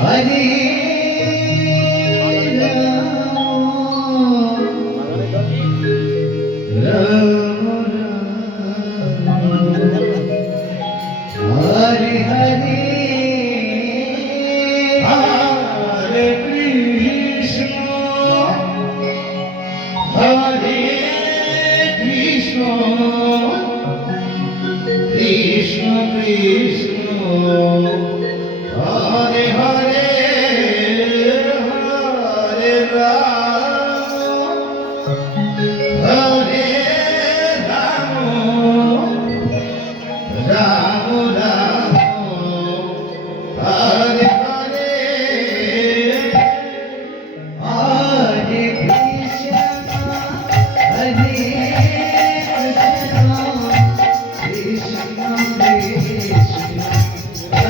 Hari Hari Hari Krishna, Krishna, Krishna.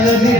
Melody